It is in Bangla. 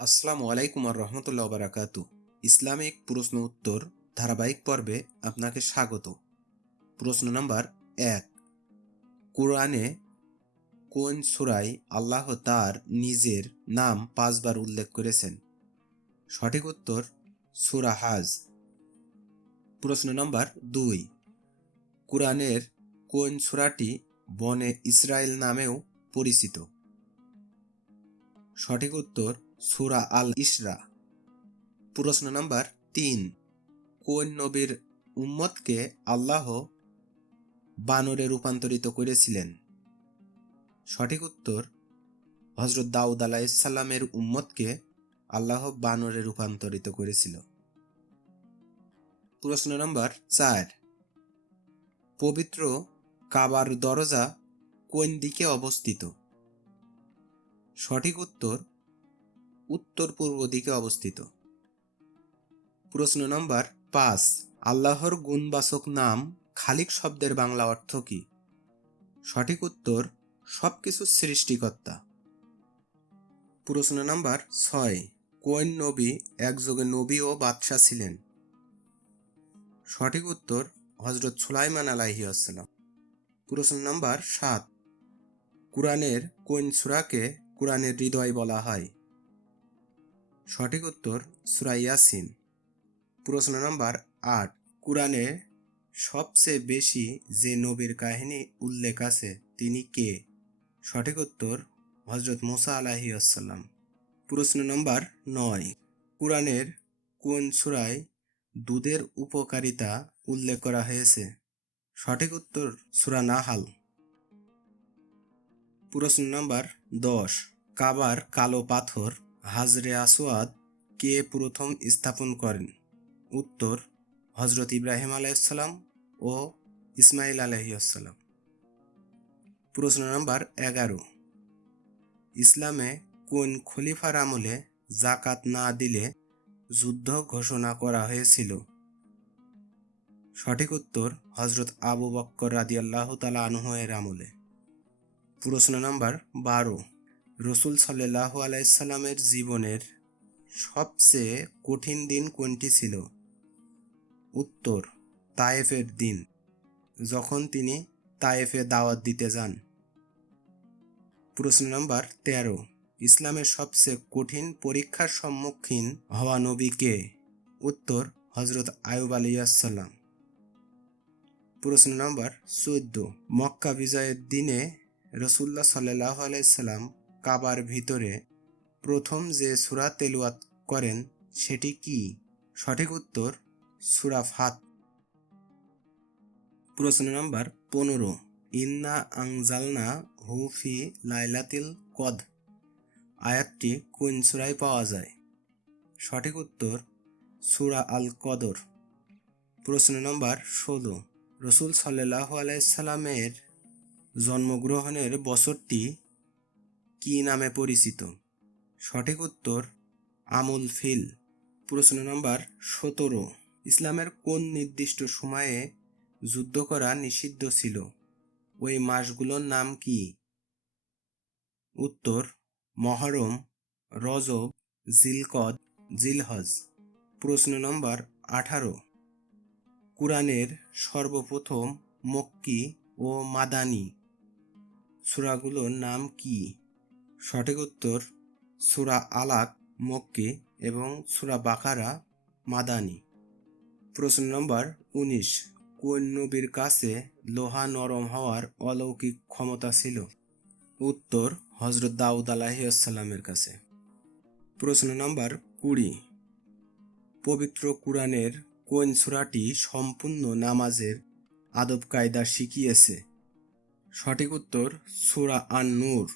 আসসালামু আলাইকুম আর রহমতুল্লাহ বারাকাতু। ইসলামিক প্রশ্ন উত্তর ধারাবাহিক পর্বে আপনাকে স্বাগত। প্রশ্ন নাম্বার ১। কোরআনে কোন সূরায় আল্লাহ তার নিজের নাম ৫ বার উল্লেখ করেছেন? সঠিক উত্তর সূরা হাজ। প্রশ্ন নাম্বার ২। কোরআনের কোন সূরাটি বনে ইসরাইল নামেও পরিচিত? সঠিক উত্তর সূরা আল ইসরা। প্রশ্ন নাম্বার ৩। কোন নবীর উম্মতকে আল্লাহ বানরে রূপান্তরিত করেছিলেন? সঠিক উত্তর হযরত দাউদ আলাইহিসসালামের উম্মতকে আল্লাহ বানরে রূপান্তরিত করেছিল। প্রশ্ন নাম্বার ৪। পবিত্র কাবার দরজা কোন দিকে অবস্থিত? সঠিক উত্তর উত্তর পূর্ব দিকে অবস্থিত। প্রশ্ন নাম্বার ৫। আল্লাহর গুণবাচক নাম খালিক শব্দের বাংলা অর্থ কি? সঠিক উত্তর সবকিছুর সৃষ্টিকর্তা। প্রশ্ন নাম্বার ৬। কোন নবী একযোগে নবী ও বাদশাহ ছিলেন? সঠিক উত্তর হযরত সুলাইমান আলাইহিসসালাম। প্রশ্ন নাম্বার ৭। কুরআনের কোন সূরাকে কুরআনের হৃদয় বলা হয়? সঠিক উত্তর সূরা ইয়াসিন। প্রশ্ন নাম্বার ৮। কুরআনে সবচেয়ে বেশি যে নবীর কাহিনী উল্লেখ আছে তিনি কে? সঠিক উত্তর হযরত মুসা আলাইহিসসালাম। প্রশ্ন নাম্বার ৯। কুরআনের কোন সূরায় দুধের উপকারিতা উল্লেখ করা হয়েছে? সঠিক উত্তর সূরা নাহাল। প্রশ্ন নাম্বার ১০। কাবার কালো পাথর হাজরে আসওয়াদ কে প্রথম স্থাপন করেন? উত্তর হযরত ইব্রাহিম আলাইহিসসালাম ও ইসমাইল আলাইহিসসালাম। প্রশ্ন নাম্বার ১১। ইসলামে কোন খলিফার আমলে যাকাত না দিলে যুদ্ধ ঘোষণা করা হয়েছিল? সঠিক উত্তর হযরত আবু বকর রাদিয়াল্লাহু তাআলা আনহু এর আমলে। প্রশ্ন নাম্বার ১২। রাসূল সাল্লাল্লাহু আলাইহি সাল্লামের জীবনের সবচেয়ে কঠিন দিন কোনটি ছিল? উত্তর তায়েফের দিন, যখন তিনি তায়েফে দাওয়াত দিতে যান। প্রশ্ন নাম্বার ১৩। ইসলামের সবচেয়ে কঠিন পরীক্ষার সম্মুখীন হওয়া নবী কে? উত্তর হযরত আইয়ুব আলাইহিসসালাম। প্রশ্ন নাম্বার ১৪। মক্কা বিজয়ের দিনে রাসূলুল্লাহ সাল্লাল্লাহু আলাইহি সাল্লাম কাবার ভিতরে প্রথম যে সূরা তেলাওয়াত করেন সেটি কি? সঠিক উত্তর সূরা ফাত। প্রশ্ন নাম্বার ১৫। ইন্না আনজালনা হু ফি লাইলাতিল কদর আয়াতটি কোন সূরায় পাওয়া যায়? সঠিক উত্তর সূরা আল কদর। প্রশ্ন নাম্বার ১৬। রাসূল সাল্লাল্লাহু আলাইহি সাল্লামের জন্মগ্রহণের বছরটি কি নামে পরিচিত? সঠিক উত্তর আমুল ফিল। প্রশ্ন নাম্বার ১৭। ইসলামের কোন নির্দিষ্ট সময়ে যুদ্ধ করা নিষিদ্ধ ছিল? ওই মাসগুলোর নাম কি? উত্তর মহরম, রজব, জিলকদ, জিলহজ। প্রশ্ন নম্বর ১৮। কুরআনের সর্বপ্রথম মক্কি ও মাদানী সূরাগুলোর নাম কি? সঠিক উত্তর সূরা আলাক মক্কি এবং সূরা বাকারা মাদানী। প্রশ্ন নম্বর ১৯। কোন নবীর কাছে লোহা নরম হওয়ার অলৌকিক ক্ষমতা ছিল? উত্তর হযরত দাউদ আলাইহিসসালামের কাছে। প্রশ্ন নাম্বার ২০। পবিত্র কুরআনের কোন সূরাটি সম্পূর্ণ নামাজের আদব কায়দা শিখিয়েছে? সঠিক উত্তর সূরা আন-নূর।